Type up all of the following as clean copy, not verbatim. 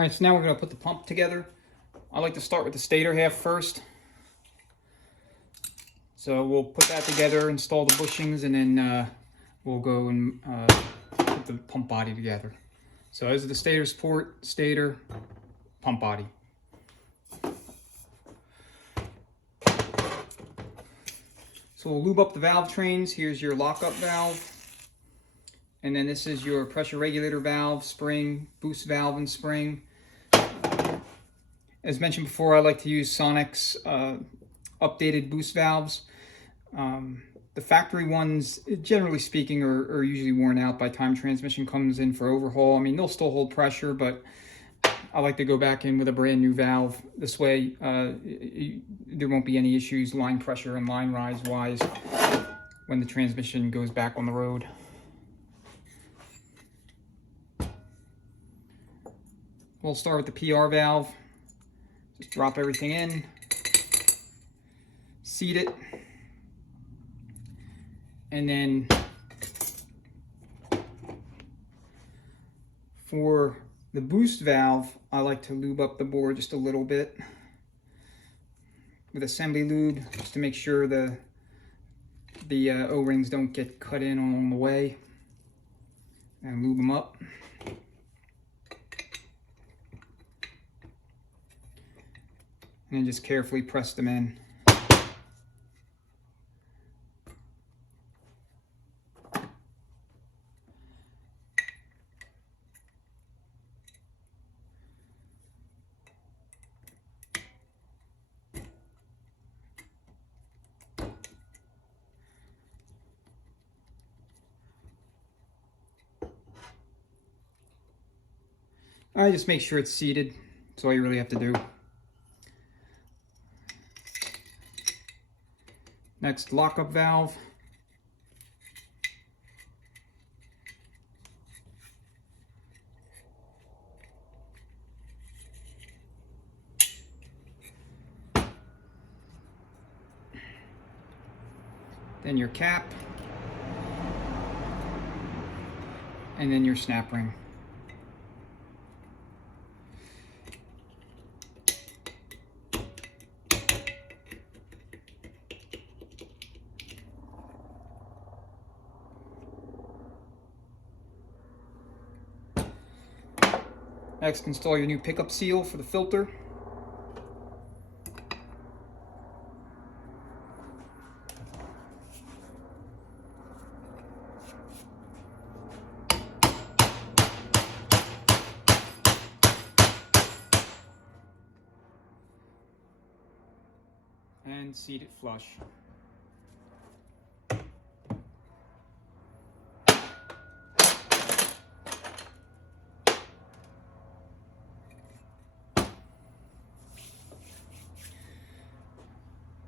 All right, so now we're going to put the pump together. I like to start with the stator half first. So we'll put that together, install the bushings, and then we'll go and put the pump body together. So this is the stator support, stator, pump body. So we'll lube up the valve trains. Here's your lockup valve. And then this is your pressure regulator valve, spring, boost valve and spring. As mentioned before, I like to use Sonic's updated boost valves. The factory ones, generally speaking, are usually worn out by the time transmission comes in for overhaul. I mean, they'll still hold pressure, but I like to go back in with a brand new valve. This way, there won't be any issues line pressure and line rise wise when the transmission goes back on the road. We'll start with the PR valve. Just drop everything in, seat it, and then for the boost valve, I like to lube up the bore just a little bit with assembly lube, just to make sure the O-rings don't get cut in along the way, and lube them up. And then just carefully press them in. All right, just make sure it's seated. That's all you really have to do. Next, lockup valve. Then your cap. And then your snap ring. Next, install your new pickup seal for the filter. And seat it flush.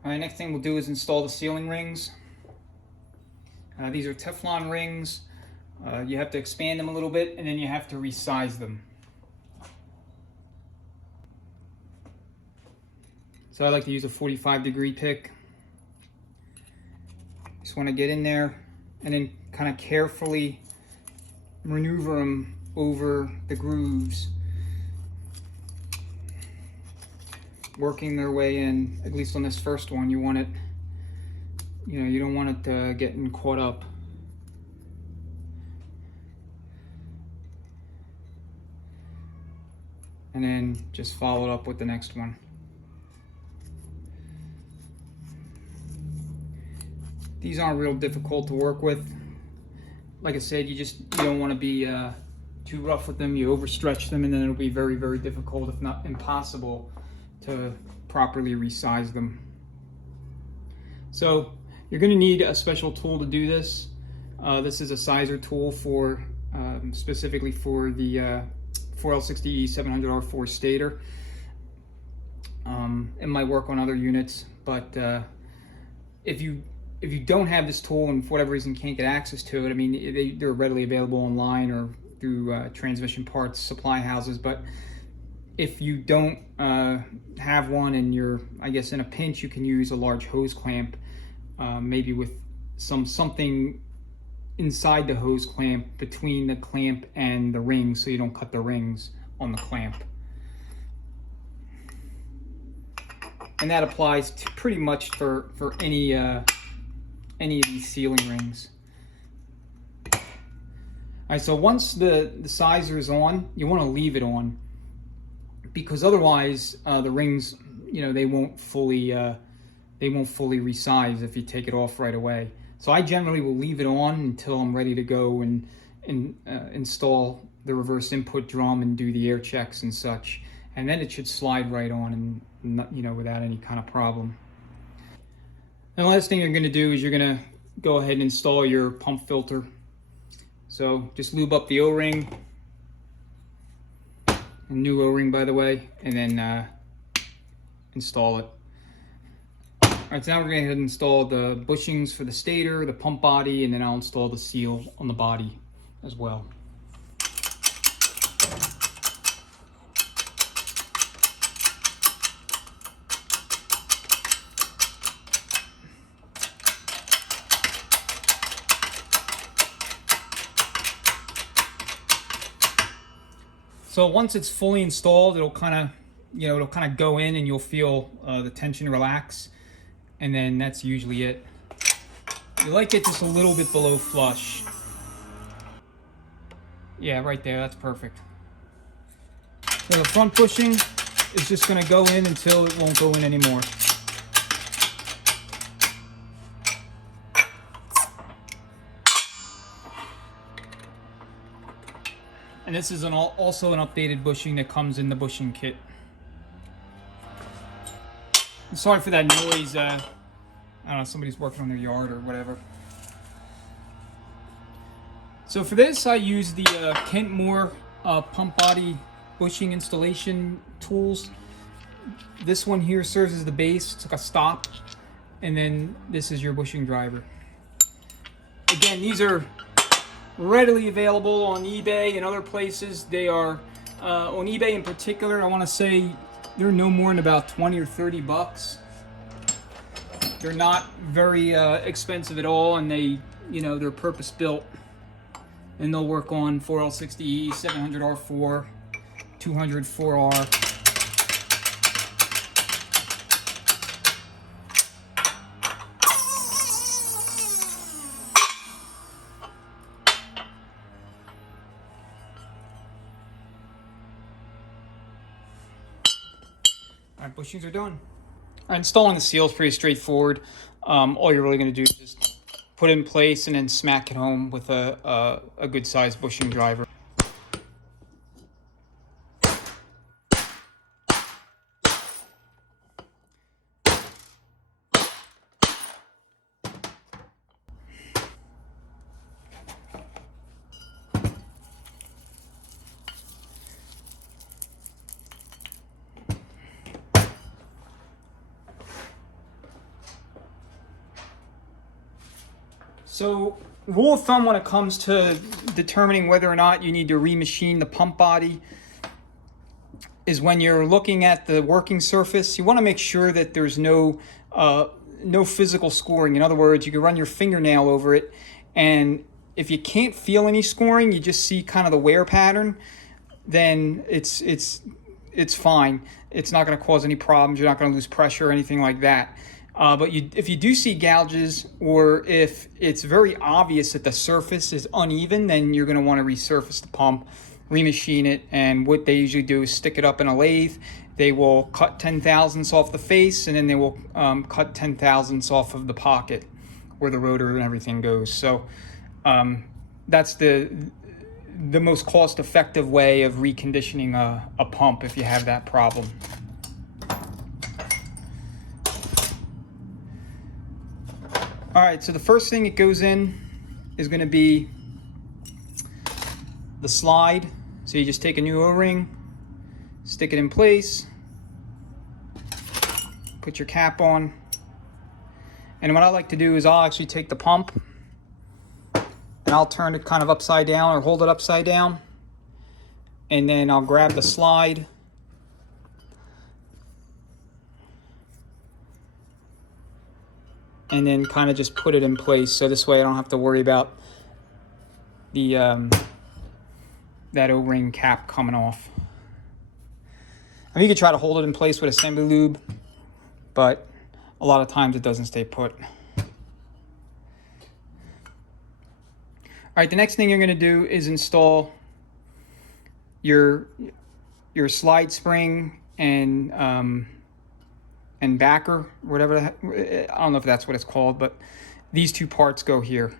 Alright, next thing we'll do is install the sealing rings. These are Teflon rings. You have to expand them a little bit, and then you have to resize them. So I like to use a 45-degree pick. Just want to get in there and then kind of carefully maneuver them over the grooves, working their way in. At least on this first one, you want it, you don't want it getting caught up. And then just follow it up with the next one. These aren't real difficult to work with. Like I said, you don't want to be too rough with them. You overstretch them, and then it'll be very, very difficult, if not impossible, to properly resize them. So you're going to need a special tool to do this. This is a sizer tool for specifically for the 4L60E 700R4 stator. It might work on other units, but if you don't have this tool and for whatever reason can't get access to it, I mean, they're readily available online or through transmission parts supply houses. But if you don't have one and you're, I guess, in a pinch, you can use a large hose clamp, maybe with something inside the hose clamp between the clamp and the rings, so you don't cut the rings on the clamp. And that applies to pretty much for any of these sealing rings. All right, so once the sizer is on, you want to leave it on, because otherwise the rings, you know, they won't fully resize if you take it off right away. So I generally will leave it on until I'm ready to go and install the reverse input drum and do the air checks and such, and then it should slide right on, and not, you know, without any kind of problem. And the last thing you're going to do is you're going to go ahead and install your pump filter. So just lube up the O-ring, a new O-ring by the way, and then install it. Alright, so now we're going to go ahead and install the bushings for the stator, the pump body, and then I'll install the seal on the body as well. So once it's fully installed, it'll kind of go in, and you'll feel the tension relax, and then that's usually it. You like it just a little bit below flush. Yeah, right there, that's perfect. So the front bushing is just going to go in until it won't go in anymore. And this is also an updated bushing that comes in the bushing kit. Sorry for that noise. I don't know, somebody's working on their yard or whatever. So for this, I use the Kent Moore pump body bushing installation tools. This one here serves as the base. It's like a stop, and then this is your bushing driver. Again, these are readily available on eBay and other places. They are on eBay in particular, I want to say they're no more than about 20 or 30 bucks. They're not very expensive at all, and they, you know, they're purpose built, and they'll work on 4L60E, 700R4, 204R. Alright, bushings are done. Alright, installing the seal is pretty straightforward. All you're really going to do is just put it in place and then smack it home with a good sized bushing driver. So, rule of thumb when it comes to determining whether or not you need to remachine the pump body is when you're looking at the working surface, you want to make sure that there's no physical scoring. In other words, you can run your fingernail over it, and if you can't feel any scoring, you just see kind of the wear pattern, then it's fine. It's not going to cause any problems. You're not going to lose pressure or anything like that. But if you do see gouges, or if it's very obvious that the surface is uneven, then you're going to want to resurface the pump, remachine it, and what they usually do is stick it up in a lathe. They will cut 10/1000ths off the face, and then they will cut 10/1000ths off of the pocket where the rotor and everything goes. So that's the most cost-effective way of reconditioning a pump if you have that problem. All right, so the first thing that goes in is going to be the slide. So you just take a new O-ring, stick it in place, put your cap on. And what I like to do is I'll actually take the pump and I'll turn it kind of upside down, or hold it upside down. And then I'll grab the slide and then kind of just put it in place, so this way I don't have to worry about the that O-ring cap coming off. I mean, you could try to hold it in place with assembly lube, but a lot of times it doesn't stay put. All right, the next thing you're going to do is install your slide spring and backer, whatever. I don't know if that's what it's called, but these two parts go here.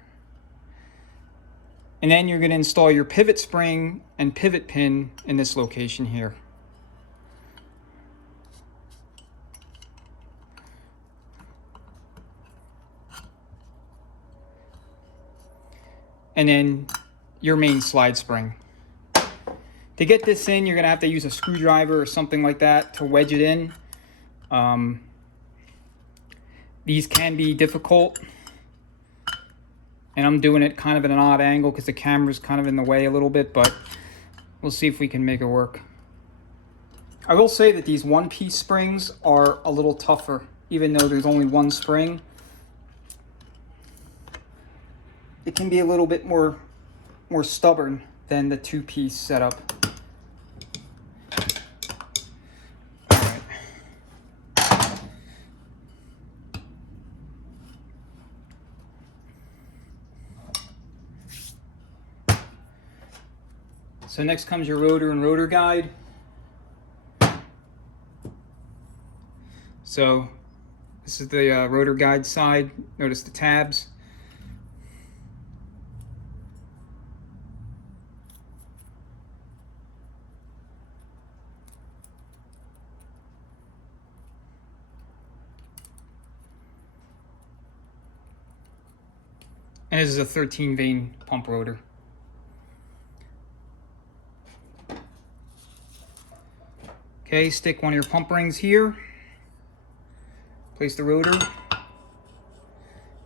And then you're going to install your pivot spring and pivot pin in this location here. And then your main slide spring. To get this in, you're going to have to use a screwdriver or something like that to wedge it in. These can be difficult, and I'm doing it kind of at an odd angle because the camera's kind of in the way a little bit, but we'll see if we can make it work. I will say that these one-piece springs are a little tougher, even though there's only one spring. It can be a little bit more stubborn than the two-piece setup. All right. So next comes your rotor and rotor guide. So this is the rotor guide side. Notice the tabs. And this is a 13 vane pump rotor. Okay, stick one of your pump rings here. Place the rotor.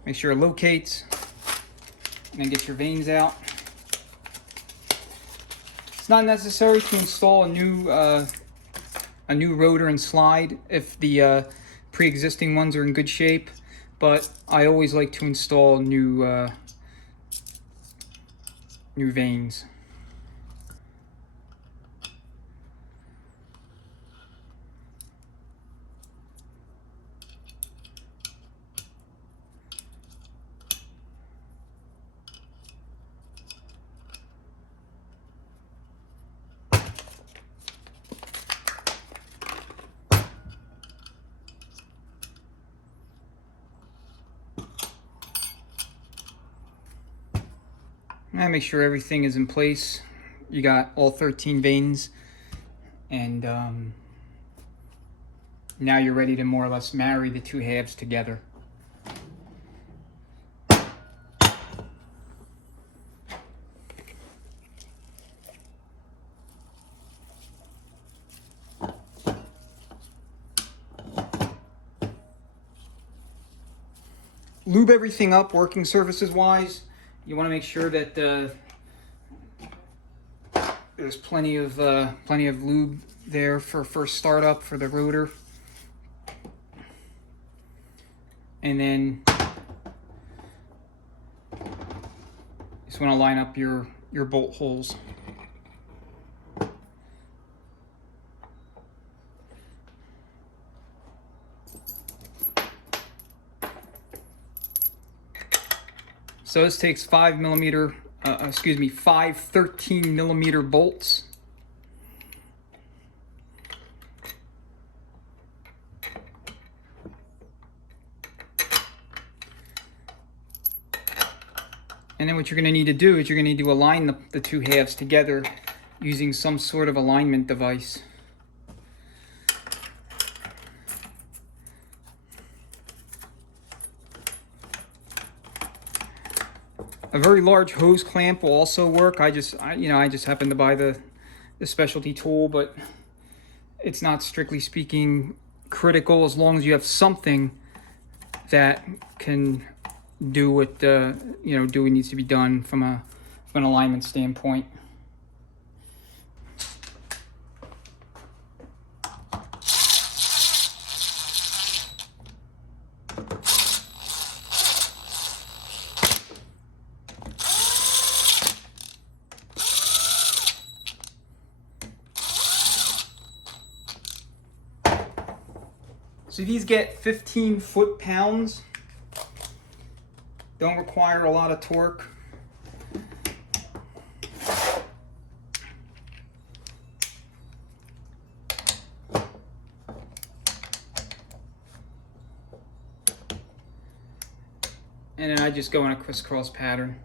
Make sure it locates. And then get your vanes out. It's not necessary to install a new rotor and slide if the pre-existing ones are in good shape. But I always like to install new vanes. Now make sure everything is in place. You got all 13 vanes, and now you're ready to more or less marry the two halves together. Lube everything up working surfaces wise. You want to make sure that there's plenty of lube there for first startup for the rotor, and then you just want to line up your bolt holes. So this takes 5 13 millimeter bolts. And then what you're going to need to do is you're going to need to align the two halves together using some sort of alignment device. A very large hose clamp will also work. I just happen to buy the specialty tool, but it's not strictly speaking critical as long as you have something that can do what do what needs to be done from an alignment standpoint. So these get 15 foot-pounds. Don't require a lot of torque. And then I just go in a crisscross pattern.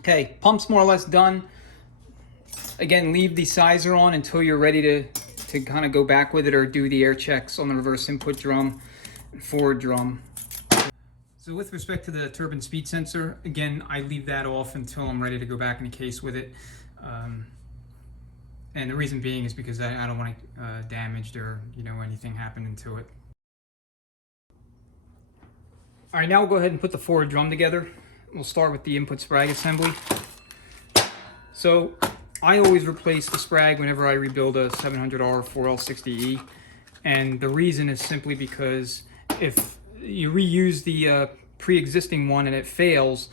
Okay, pump's more or less done. Again, leave the sizer on until you're ready to kind of go back with it or do the air checks on the reverse input drum and forward drum. So with respect to the turbine speed sensor, again, I leave that off until I'm ready to go back in the case with it. And the reason being is because I don't want it damaged or anything happening to it. All right, now we'll go ahead and put the forward drum together. We'll start with the input sprag assembly. So I always replace the sprag whenever I rebuild a 700R 4L60E. And the reason is simply because if you reuse the pre-existing one and it fails,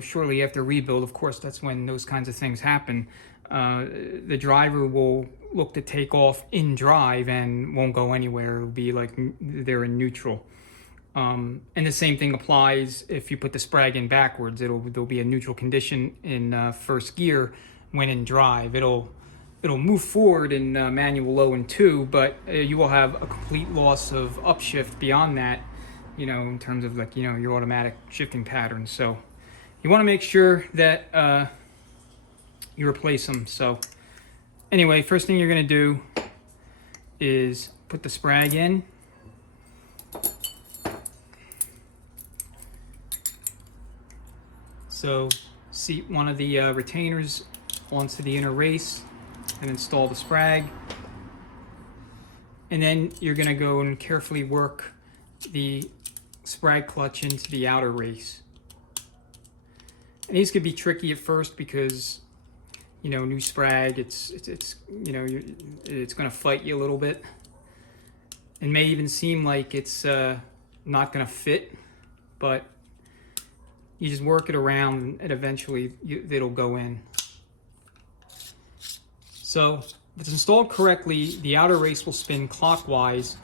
shortly after rebuild, of course, that's when those kinds of things happen. The driver will look to take off in drive and won't go anywhere. It'll be like they're in neutral. And the same thing applies if you put the sprag in backwards. There'll be a neutral condition in first gear when in drive. It'll move forward in manual low and 2, but you will have a complete loss of upshift beyond that, in terms of your automatic shifting patterns. So you want to make sure that you replace them. So anyway, first thing you're going to do is put the sprag in. So seat one of the retainers onto the inner race and install the sprag. And then you're going to go and carefully work the sprag clutch into the outer race. And these could be tricky at first because new sprag, it's going to fight you a little bit. It may even seem like it's not going to fit, but you just work it around and eventually it'll go in. So if it's installed correctly, the outer race will spin clockwise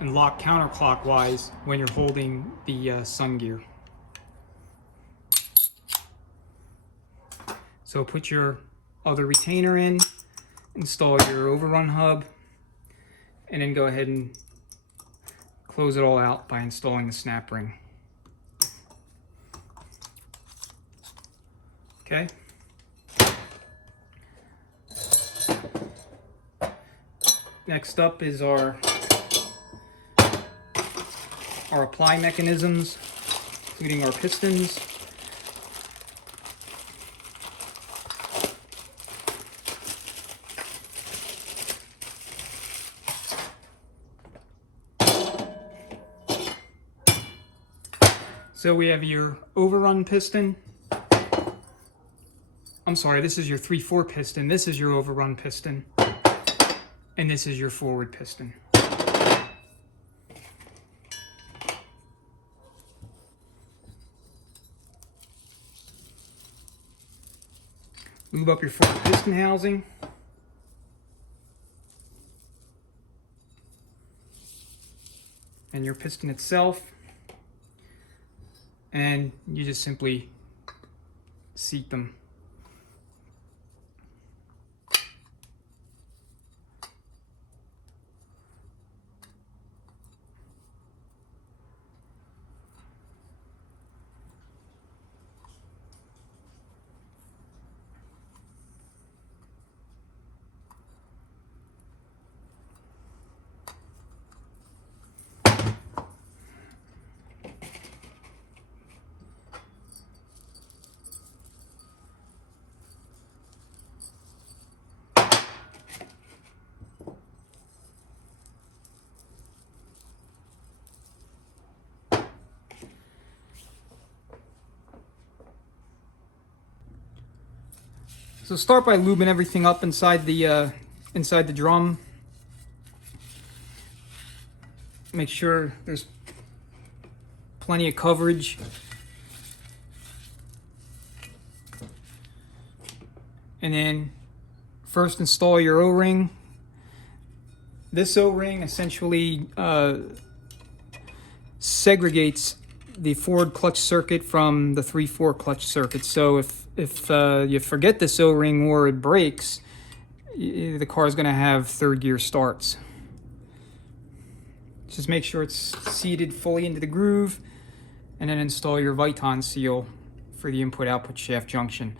and lock counterclockwise when you're holding the sun gear. So put your other retainer in, install your overrun hub, and then go ahead and close it all out by installing the snap ring. Okay. Next up is our apply mechanisms, including our pistons. So we have your overrun piston. I'm sorry, this is your 3/4 piston, this is your overrun piston, and this is your forward piston. Lube up your forward piston housing. And your piston itself. And you just simply seat them. So start by lubing everything up inside the drum. Make sure there's plenty of coverage. And then first install your O-ring. This O-ring essentially segregates the forward clutch circuit from the 3/4 clutch circuit. So if you forget this O-ring or it breaks, the car is going to have third gear starts. Just make sure it's seated fully into the groove, and then install your Viton seal for the input-output shaft junction.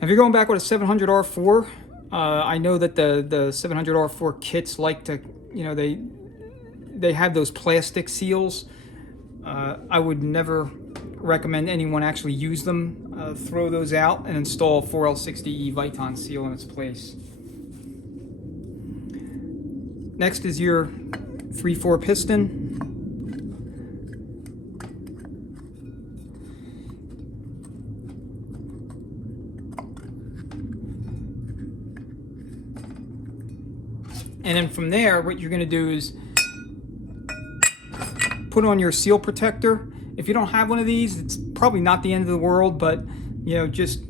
If you're going back with a 700 R4, I know that the 700 R4 kits like to, you know, they have those plastic seals. I would never recommend anyone actually use them. Throw those out and install a 4L60E Viton seal in its place. Next is your 3/4 piston. And then from there, what you're going to do is put on your seal protector. If you don't have one of these, it's probably not the end of the world, but you know, just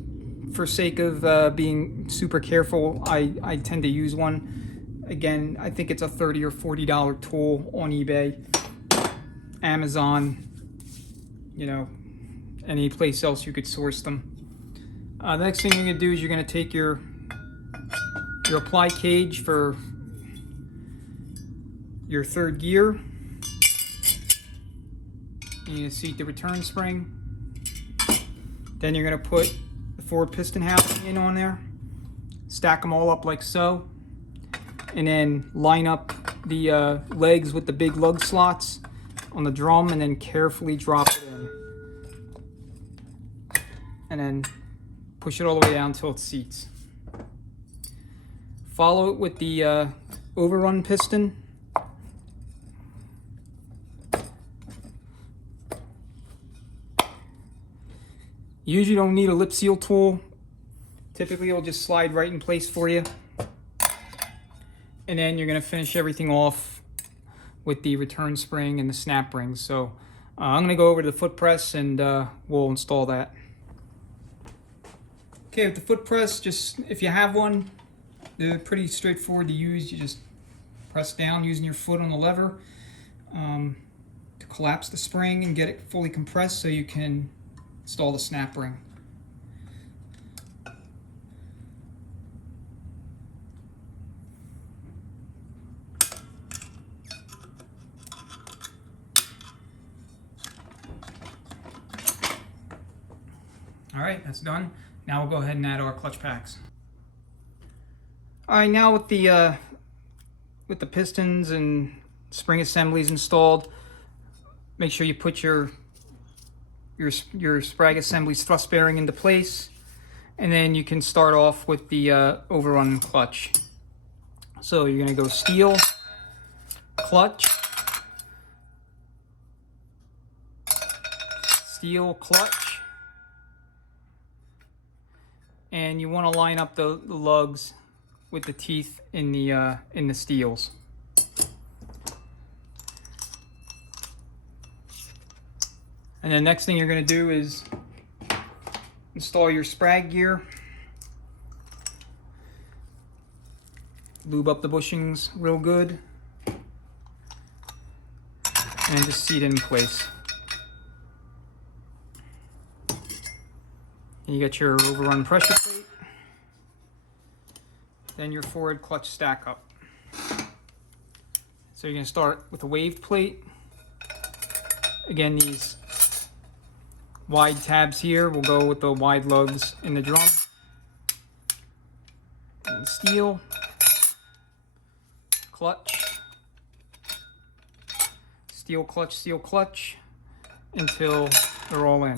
for sake of being super careful, I tend to use one. Again, I think it's a $30 or $40 tool on eBay, Amazon, you know, any place else you could source them. The next thing you're going to do is you're going to take your apply cage for your third gear. You seat the return spring. Then you're going to put the forward piston housing in on there. Stack them all up like so. And then line up the legs with the big lug slots on the drum, and then carefully drop it in. And then push it all the way down until it seats. Follow it with the overrun piston. You usually don't need a lip seal tool. Typically it'll just slide right in place for you. And then you're going to finish everything off with the return spring and the snap rings. So I'm going to go over to the foot press and we'll install that. Okay, with the foot press, just if you have one, they're pretty straightforward to use. You just press down using your foot on the lever to collapse the spring and get it fully compressed so you can install the snap ring. All right, that's done. Now we'll go ahead and add our clutch packs. All right, now with the pistons and spring assemblies installed, make sure you put your sprag assemblies thrust bearing into place, and then you can start off with the overrun clutch. So you're going to go steel, clutch, steel, clutch, and you want to line up the lugs with the teeth in the steels. And the next thing you're going to do is install your sprag gear. Lube up the bushings real good. And just seat it in place. And you got your overrun pressure plate. Then your forward clutch stack up. So you're going to start with a waved plate. Again, these wide tabs here will go with the wide lugs in the drum. And steel, clutch, steel clutch, until they're all in.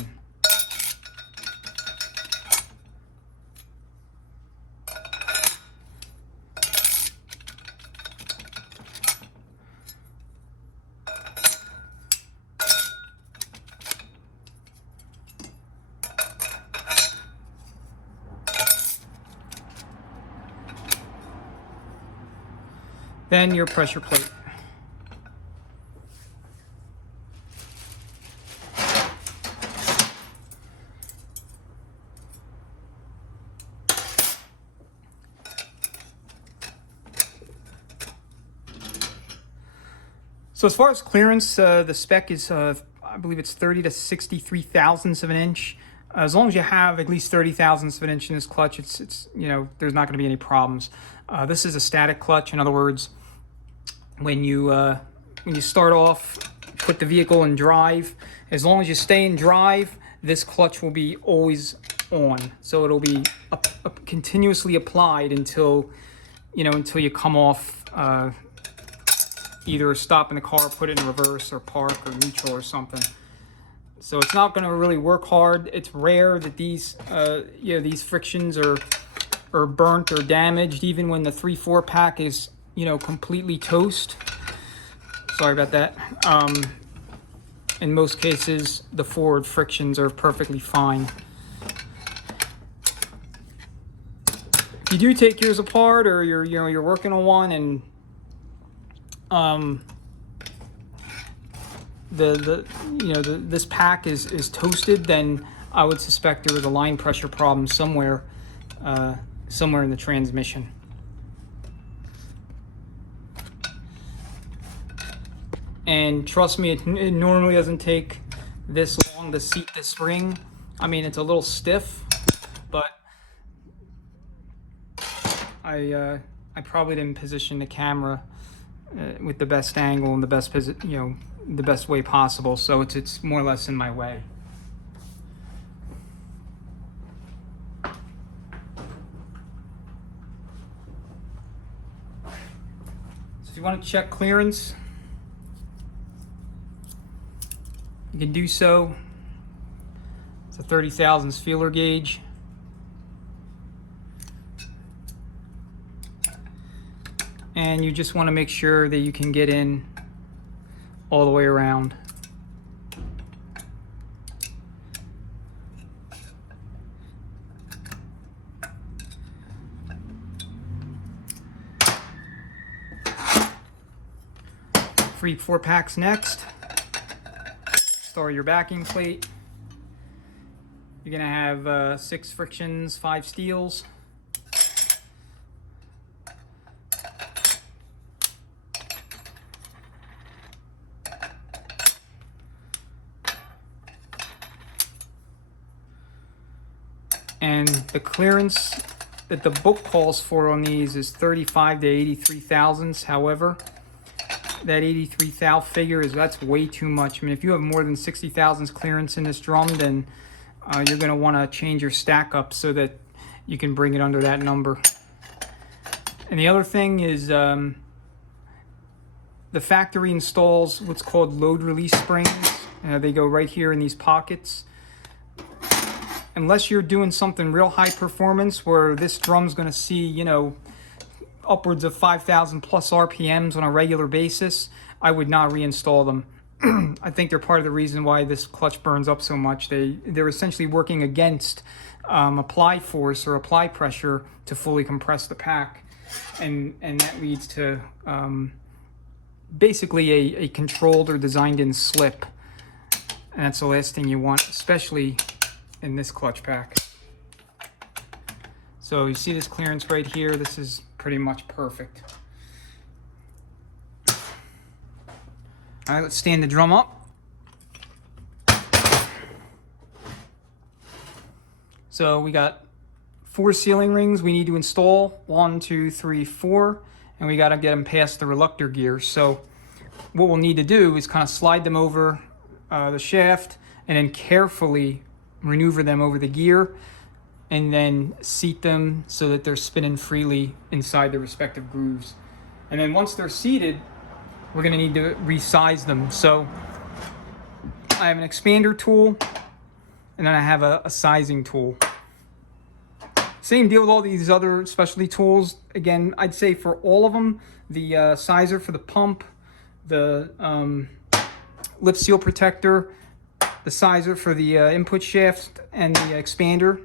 Then your pressure plate. So as far as clearance, the spec is, I believe it's 30 to 63 thousandths of an inch. As long as you have at least 30 thousandths of an inch in this clutch, it's there's not going to be any problems. This is a static clutch. In other words, when you start off, put the vehicle in drive, as long as you stay in drive, this clutch will be always on. So it'll be continuously applied until you come off, either stop in the car, put it in reverse, or park, or neutral, or something. So it's not going to really work hard. It's rare that these frictions are burnt or damaged, even when the 3/4 pack is completely toast. Sorry about that. In most cases, the forward frictions are perfectly fine. If you do take yours apart, or you're working on one, and this pack is toasted, then I would suspect there was a line pressure problem somewhere in the transmission. And trust me, it normally doesn't take this long to seat the spring. I mean, it's a little stiff, but I probably didn't position the camera with the best angle and the best the best way possible, so it's more or less in my way. So if you want to check clearance, you can do so. It's a 30 thousandths feeler gauge. And you just want to make sure that you can get in all the way around. Free 4-packs next. Start your backing plate. You're gonna have 6 frictions, 5 steels. And the clearance that the book calls for on these is 35 to 83 thousandths. However, that 83 thou figure that's way too much. I mean, if you have more than 60 thousandths clearance in this drum, then you're going to want to change your stack up so that you can bring it under that number. And the other thing is, the factory installs what's called load release springs. They go right here in these pockets. Unless you're doing something real high performance where this drum's going to see, upwards of 5,000 plus RPMs on a regular basis, I would not reinstall them. I think they're part of the reason why this clutch burns up so much. They're essentially working against apply force or apply pressure to fully compress the pack. And that leads to basically a controlled or designed in slip. And that's the last thing you want, especially in this clutch pack. So you see this clearance right here. This is pretty much perfect. All right, let's stand the drum up. So we got 4 sealing rings we need to install. 1, 2, 3, 4, and we got to get them past the reluctor gears. So what we'll need to do is kind of slide them over the shaft, and then carefully maneuver them over the gear, and then seat them so that they're spinning freely inside their respective grooves. And then once they're seated, we're going to need to resize them. So I have an expander tool, and then I have a sizing tool. Same deal with all these other specialty tools. Again, I'd say for all of them, the sizer for the pump, the lip seal protector, the sizer for the input shaft, and the expander,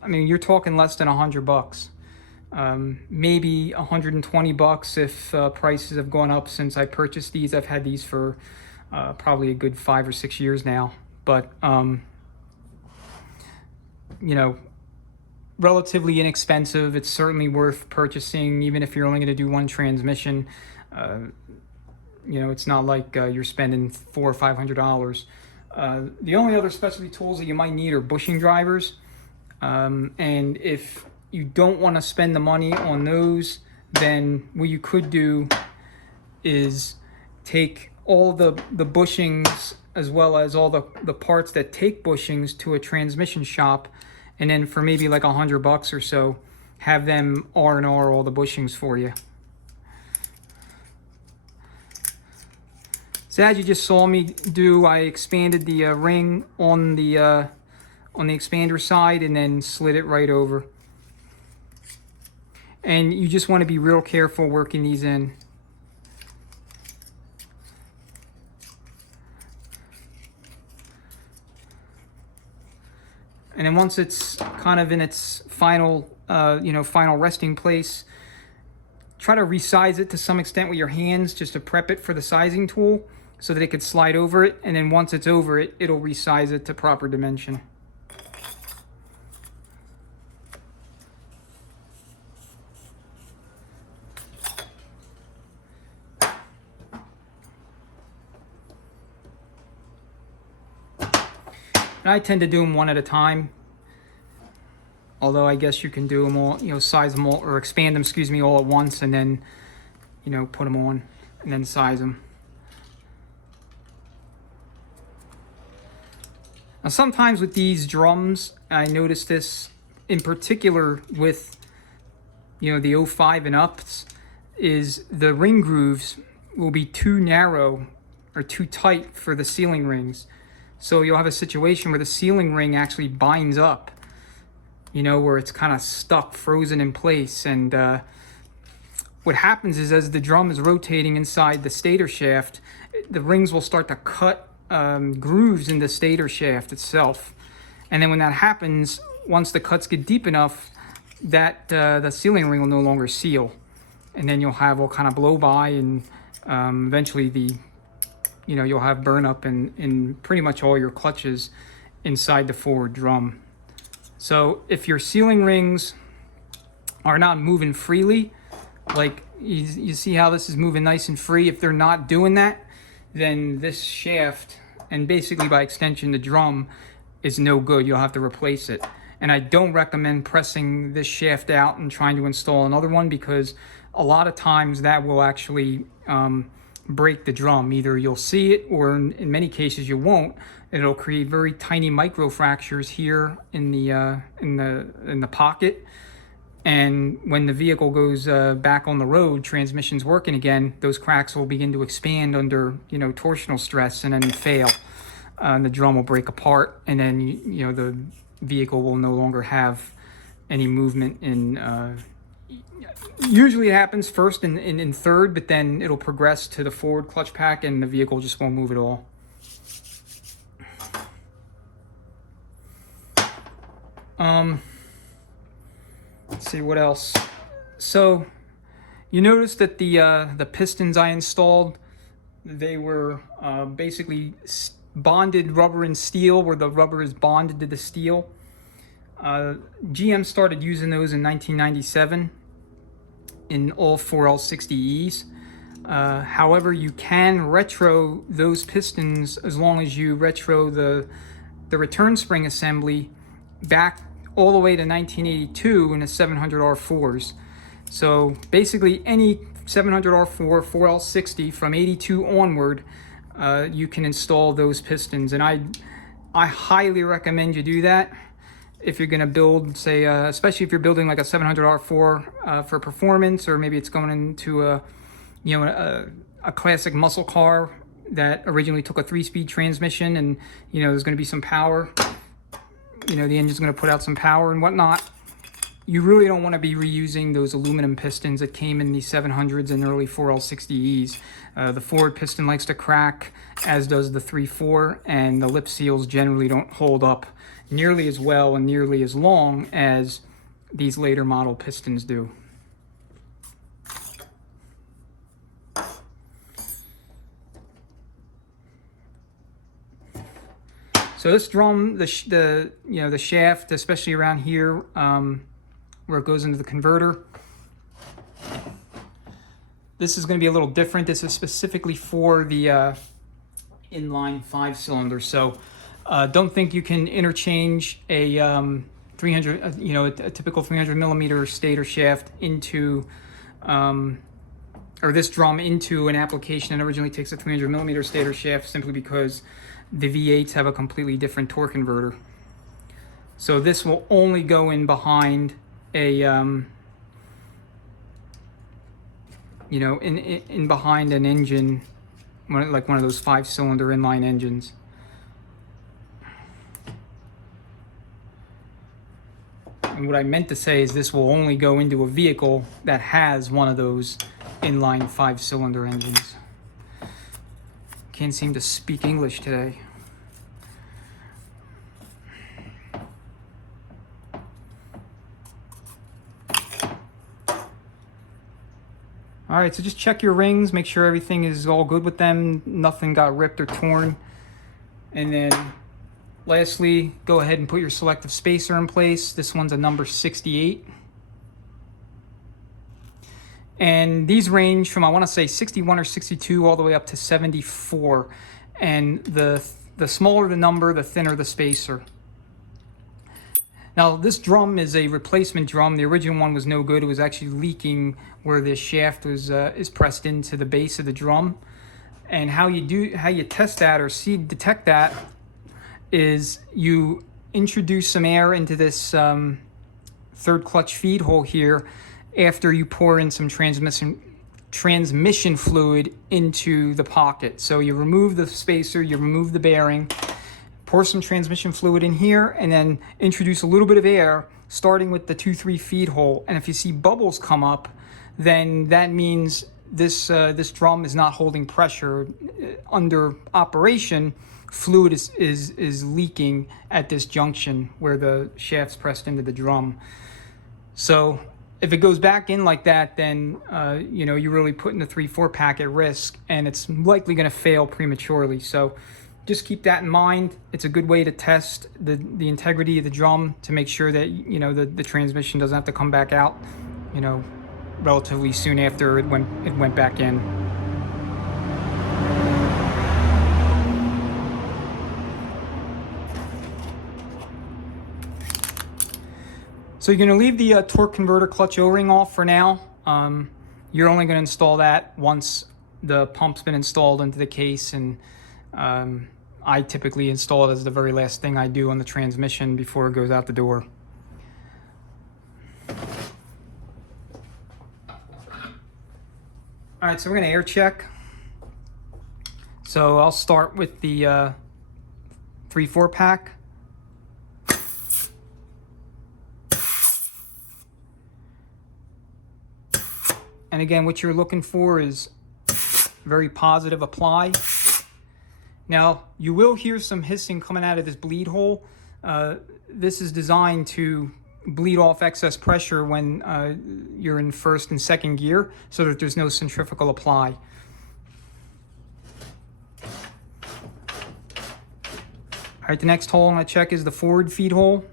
I mean, you're talking less than $100. Maybe $120 if prices have gone up since I purchased these. I've had these for probably a good 5 or 6 years now. But, relatively inexpensive. It's certainly worth purchasing, even if you're only going to do one transmission. You know, it's not like you're spending $400 or $500. The only other specialty tools that you might need are bushing drivers. And if you don't want to spend the money on those, then what you could do is take all the bushings as well as all the parts that take bushings to a transmission shop, and then for maybe like $100 or so, have them R&R all the bushings for you. So as you just saw me do, I expanded the ring on the expander side and then slid it right over. And you just want to be real careful working these in. And then once it's kind of in its final, final resting place, try to resize it to some extent with your hands just to prep it for the sizing tool so that it could slide over it. And then once it's over it, it'll resize it to proper dimension. And I tend to do them one at a time, although I guess you can do them all, size them all, or expand them, all at once, and then, put them on, and then size them. Now sometimes with these drums, I notice this in particular with, the 05 and ups, is the ring grooves will be too narrow or too tight for the sealing rings. So you'll have a situation where the sealing ring actually binds up, where it's kind of stuck, frozen in place. And what happens is as the drum is rotating inside the stator shaft, the rings will start to cut grooves in the stator shaft itself. And then when that happens, once the cuts get deep enough, that the sealing ring will no longer seal. And then you'll have all kind of blow by, and eventually you'll have burn up in pretty much all your clutches inside the forward drum. So if your sealing rings are not moving freely, like you see how this is moving nice and free, if they're not doing that, then this shaft, and basically by extension the drum, is no good. You'll have to replace it. And I don't recommend pressing this shaft out and trying to install another one, because a lot of times that will actually break the drum. Either you'll see it, or in many cases you won't. It'll create very tiny micro fractures here in the pocket, and when the vehicle goes back on the road, transmission's working again, those cracks will begin to expand under torsional stress and then fail. And the drum will break apart, and then the vehicle will no longer have any movement in usually it happens first in third, but then it'll progress to the forward clutch pack and the vehicle just won't move at all. Let's see what else. So you notice that the pistons I installed, they were basically bonded rubber and steel, where the rubber is bonded to the steel. GM started using those in 1997 in all 4L60Es. However, you can retro those pistons as long as you retro the return spring assembly back all the way to 1982 in the 700R4s. So basically any 700R4 4L60 from 82 onward, you can install those pistons, and I highly recommend you do that if you're going to build, say, especially if you're building like a 700R4 for performance, or maybe it's going into a classic muscle car that originally took a 3-speed transmission, and there's going to be some power. The engine's going to put out some power and whatnot. You really don't want to be reusing those aluminum pistons that came in the 700s and early 4L60Es. The forward piston likes to crack, as does the 3/4, and the lip seals generally don't hold up nearly as well and nearly as long as these later model pistons do. So this drum, the shaft, especially around here, where it goes into the converter, This is going to be a little different. This is specifically for the inline 5-cylinder. So don't think you can interchange a 300, a typical 300 millimeter stator shaft into, or this drum into an application that originally takes a 300 millimeter stator shaft, simply because the V8s have a completely different torque converter. So this will only go in behind a, in behind an engine, like one of those 5-cylinder inline engines. And what I meant to say is this will only go into a vehicle that has one of those inline 5-cylinder engines. Can't seem to speak English today. All right, so just check your rings, make sure everything is all good with them, nothing got ripped or torn. And then lastly, go ahead and put your selective spacer in place. This one's a number 68. And these range from, I want to say 61 or 62 all the way up to 74. And the smaller the number, the thinner the spacer. Now this drum is a replacement drum. The original one was no good. It was actually leaking where the shaft was is pressed into the base of the drum. And how you test that or detect that is you introduce some air into this third clutch feed hole here after you pour in some transmission fluid into the pocket. So you remove the spacer, you remove the bearing, pour some transmission fluid in here, and then introduce a little bit of air starting with the 2-3 feed hole. And if you see bubbles come up, then that means this drum is not holding pressure. Under operation, fluid is leaking at this junction where the shaft's pressed into the drum. So if it goes back in like that, then you're really putting the 3/4 pack at risk, and it's likely going to fail prematurely. So just keep that in mind. It's a good way to test the integrity of the drum to make sure that the transmission doesn't have to come back out relatively soon after it went back in. So you're going to leave the torque converter clutch O-ring off for now. You're only going to install that once the pump's been installed into the case, and I typically install it as the very last thing I do on the transmission before it goes out the door. All right, so we're going to air check. So I'll start with the 3/4 pack. And again, what you're looking for is very positive apply. Now, you will hear some hissing coming out of this bleed hole. This is designed to bleed off excess pressure when you're in first and second gear, so that there's no centrifugal apply. All right, the next hole I'm going to check is the forward feed hole.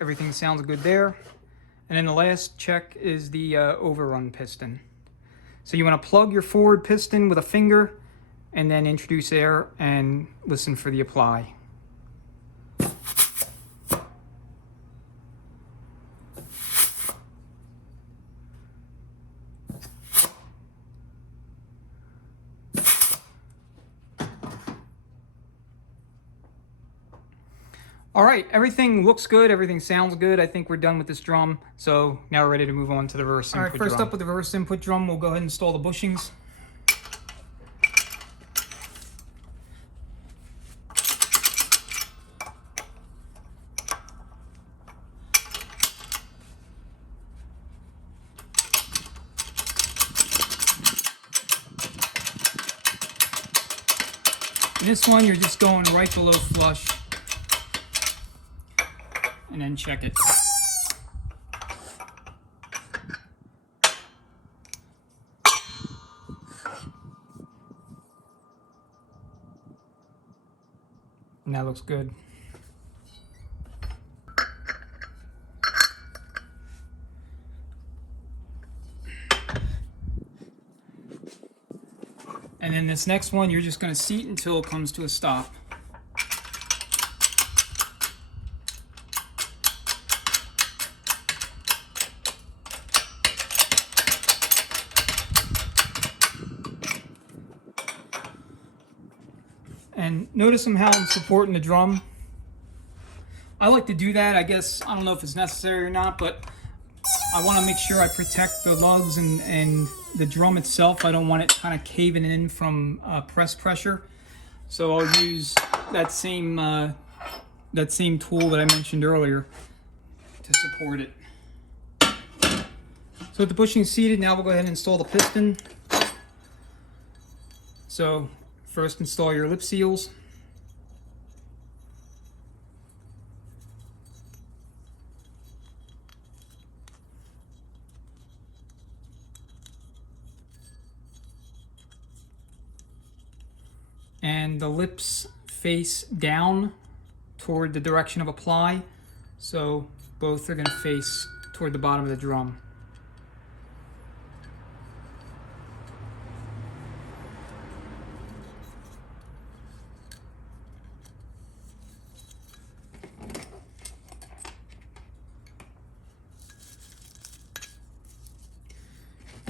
Everything sounds good there. And then the last check is the overrun piston. So you want to plug your forward piston with a finger and then introduce air and listen for the apply. All right, everything looks good, everything sounds good. I think we're done with this drum. So now we're ready to move on to the reverse input drum. All right, first up with the reverse input drum, we'll go ahead and install the bushings. This one, you're just going right below flush. And then check it. And that looks good. And then this next one, you're just going to seat until it comes to a stop. And notice how I'm supporting the drum. I like to do that. I guess, I don't know if it's necessary or not, but I want to make sure I protect the lugs and the drum itself. I don't want it kind of caving in from press pressure. So I'll use that same tool that I mentioned earlier to support it. So with the bushing seated, now we'll go ahead and install the piston. So first install your lip seals. And the lips face down toward the direction of apply, so both are going to face toward the bottom of the drum.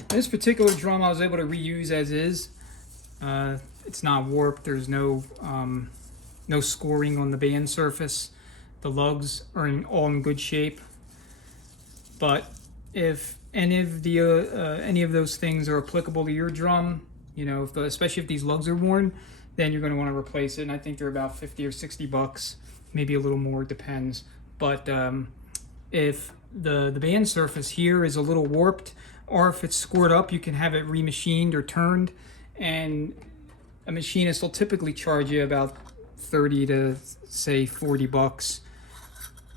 This particular drum I was able to reuse as is. It's not warped. There's no scoring on the band surface. The lugs are all in good shape. But if any of those things are applicable to your drum, you know, especially if these lugs are worn, then you're going to want to replace it. And I think they're about 50 or 60 bucks, maybe a little more, depends. But if the band surface here is a little warped, or if it's scored up, you can have it remachined or turned, and a machinist will typically charge you about 30 to say 40 bucks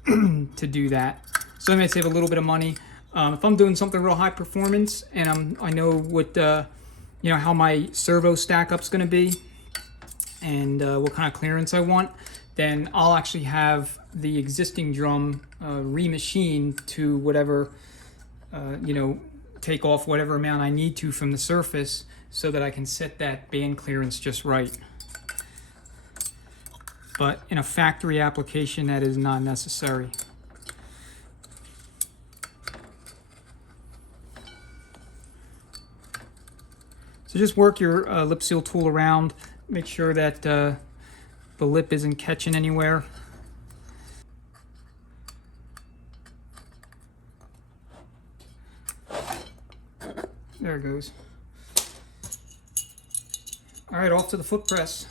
to do that. So I might save a little bit of money. If I'm doing something real high performance and I know what you know, how my servo stack up's going to be and what kind of clearance I want, then I'll actually have the existing drum remachined to whatever, you know, take off whatever amount I need to from the surface so that I can set that band clearance just right. But in a factory application, that is not necessary. So just work your lip seal tool around, make sure that the lip isn't catching anywhere. There it goes. All right, off to the foot press.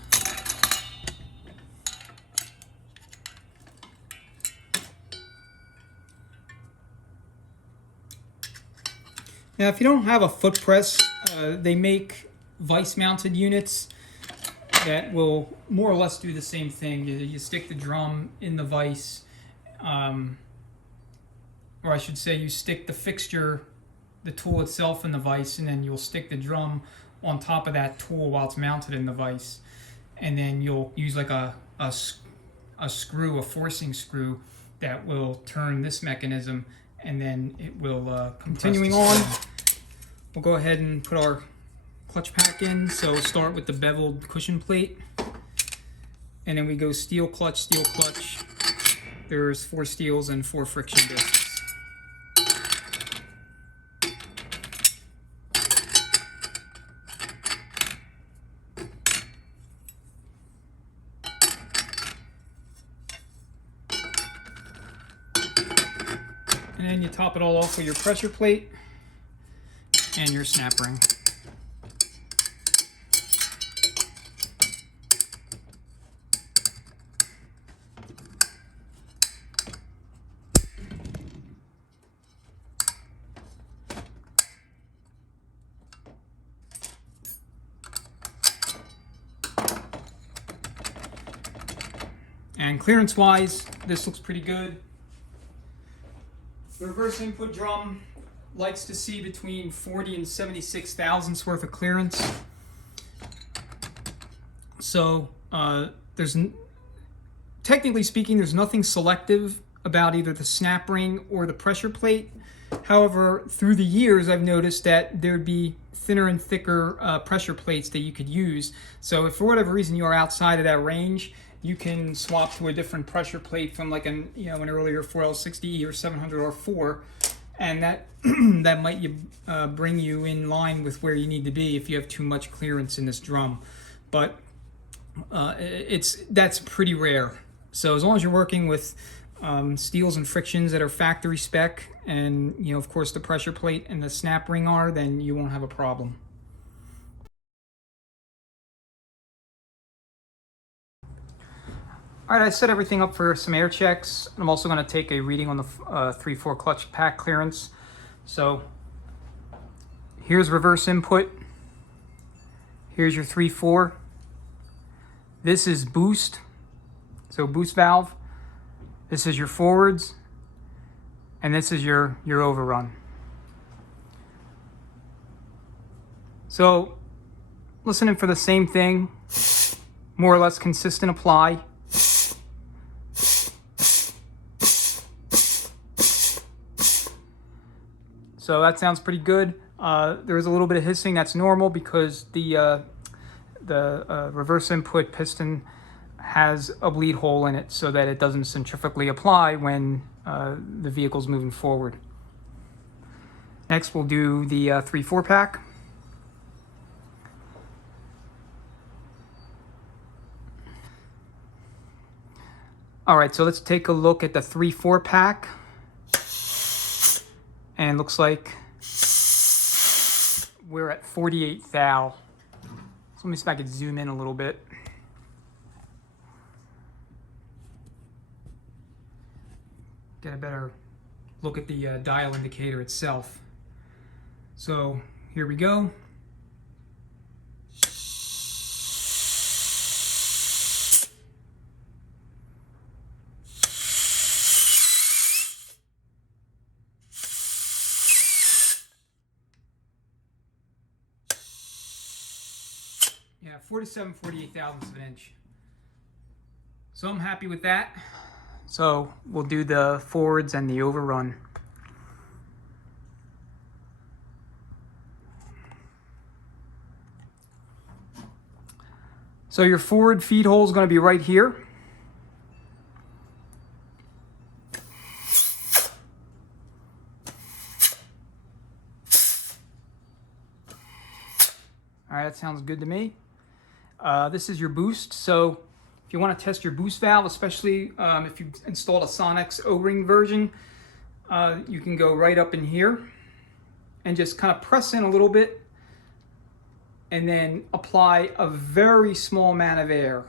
Now, if you don't have a foot press, they make vise-mounted units that will more or less do the same thing. You stick the drum in the vise, or I should say you stick the fixture, the tool itself in the vise, and then you'll stick the drum on top of that tool while it's mounted in the vise. And then you'll use like a screw, a forcing screw, that will turn this mechanism, and then it will continuing on. We'll go ahead and put our clutch pack in. So we'll start with the beveled cushion plate, and then we go steel clutch, steel clutch. There's 4 steels and 4 friction discs. And then you top it all off with your pressure plate and your snap ring. And clearance-wise, this looks pretty good. The reverse input drum likes to see between 40 and 76 thousandths worth of clearance. So there's technically speaking, there's nothing selective about either the snap ring or the pressure plate. However, through the years, I've noticed that there'd be thinner and thicker pressure plates that you could use. So if for whatever reason you're outside of that range, you can swap to a different pressure plate from like an earlier 4L60E or 700R4, and that that might bring you in line with where you need to be if you have too much clearance in this drum. But that's pretty rare. So as long as you're working with steels and frictions that are factory spec, and of course the pressure plate and the snap ring are, then you won't have a problem. All right, I set everything up for some air checks. I'm also going to take a reading on the 3/4 clutch pack clearance. So here's reverse input. Here's your 3/4. This is boost, so boost valve. This is your forwards, and this is your overrun. So listening for the same thing, more or less consistent apply. So that sounds pretty good. There is a little bit of hissing. That's normal because the reverse input piston has a bleed hole in it so that it doesn't centrifugally apply when the vehicle's moving forward. Next, we'll do the 3/4 pack. All right, so let's take a look at the 3/4 pack. And looks like we're at 48 thou. So let me see if I could zoom in a little bit. Get a better look at the dial indicator itself. So here we go. Yeah, 47/48 thousandths of an inch. So I'm happy with that. So we'll do the forwards and the overrun. So your forward feed hole is going to be right here. All right, that sounds good to me. This is your boost. So if you want to test your boost valve, especially if you've installed a Sonex O-ring version, you can go right up in here and just kind of press in a little bit and then apply a very small amount of air.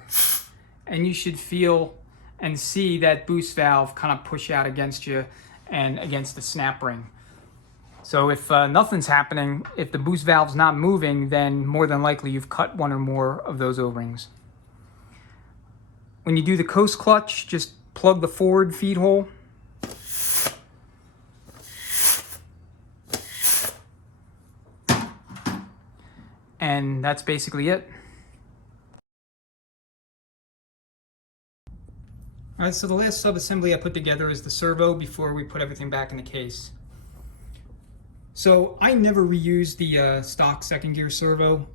And you should feel and see that boost valve kind of push out against you and against the snap ring. So if nothing's happening, if the boost valve's not moving, then more than likely you've cut one or more of those O-rings. When you do the coast clutch, just plug the forward feed hole. And that's basically it. All right, so the last sub-assembly I put together is the servo before we put everything back in the case. So I never reuse the stock second gear servo,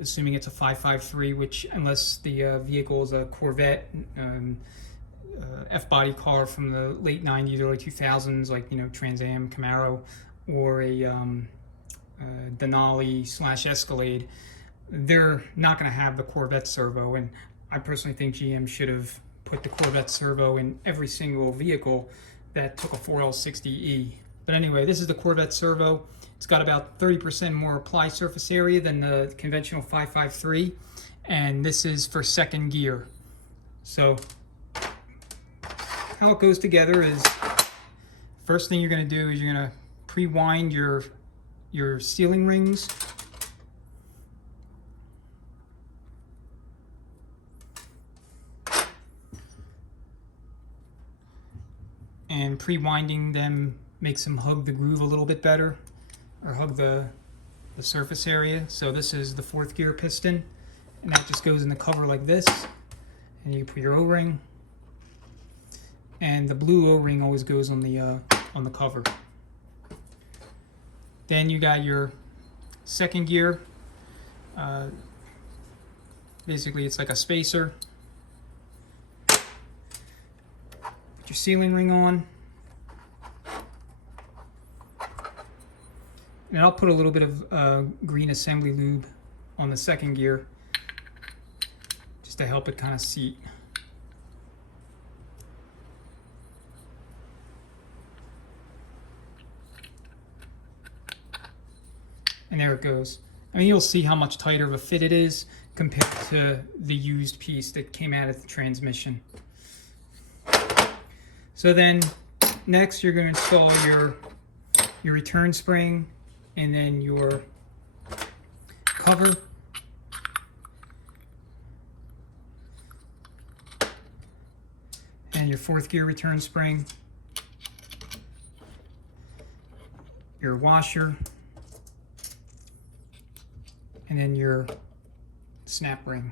assuming it's a 553, which unless the vehicle is a Corvette, F-body car from the late 90s, early 2000s, like Trans Am, Camaro, or a Denali / Escalade, they're not going to have the Corvette servo. And I personally think GM should have put the Corvette servo in every single vehicle that took a 4L60E. But anyway, this is the Corvette servo. It's got about 30% more apply surface area than the conventional 553, and this is for second gear. So how it goes together is, first thing you're going to do is you're going to pre-wind your sealing rings. And pre-winding them makes them hug the groove a little bit better, or hug the surface area. So this is the 4th gear piston, and that just goes in the cover like this. And you put your O-ring. And the blue O-ring always goes on the cover. Then you got your second gear. Basically, it's like a spacer. Put your sealing ring on. And I'll put a little bit of green assembly lube on the second gear just to help it kind of seat. And there it goes. I mean, you'll see how much tighter of a fit it is compared to the used piece that came out of the transmission. So then next you're going to install your return spring and then your cover. And your fourth gear return spring. Your washer. And then your snap ring.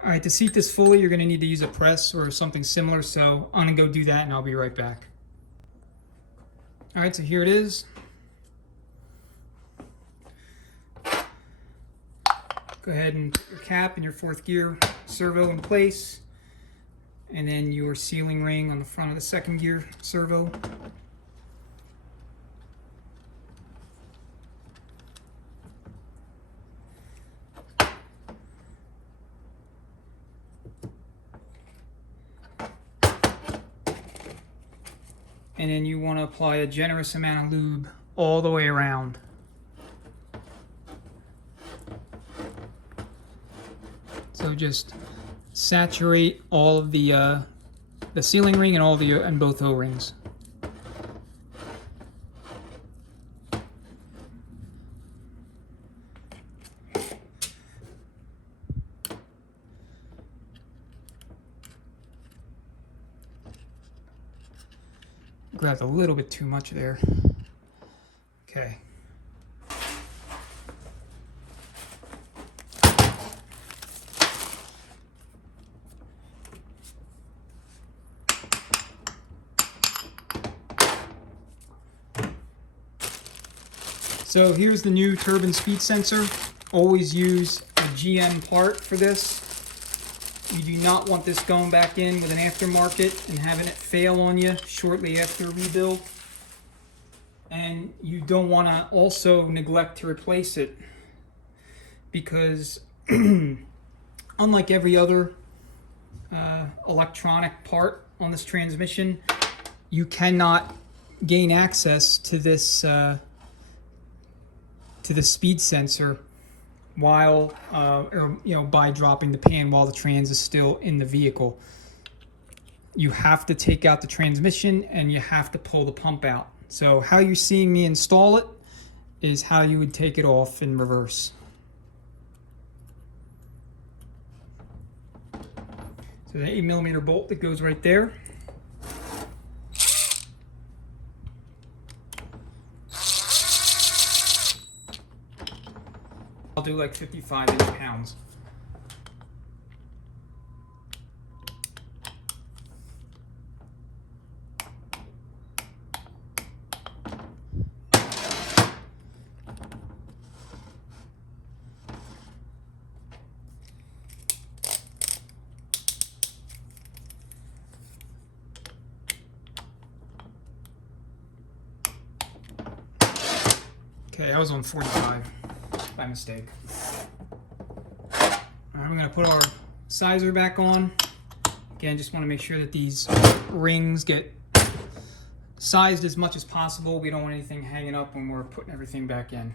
All right, to seat this fully, you're going to need to use a press or something similar, so I'm going to go do that and I'll be right back. All right, so here it is. Go ahead and put your cap and your fourth gear servo in place, and then your sealing ring on the front of the second gear servo. And then you want to apply a generous amount of lube all the way around. So just saturate all of the sealing ring and all and both O-rings. Grabbed a little bit too much there. Okay. So here's the new turbine speed sensor. Always use a GM part for this. You do not want this going back in with an aftermarket and having it fail on you shortly after rebuild. And you don't want to also neglect to replace it, because unlike every other electronic part on this transmission, you cannot gain access to this to the speed sensor while by dropping the pan while the trans is still in the vehicle. You have to take out the transmission and you have to pull the pump out. So how you're seeing me install it is how you would take it off in reverse. So the 8mm bolt that goes right there. I'll do like 55 inch-pounds. Okay, I was on 45 by mistake. Alright, we're going to put our sizer back on. Again, just want to make sure that these rings get sized as much as possible. We don't want anything hanging up when we're putting everything back in.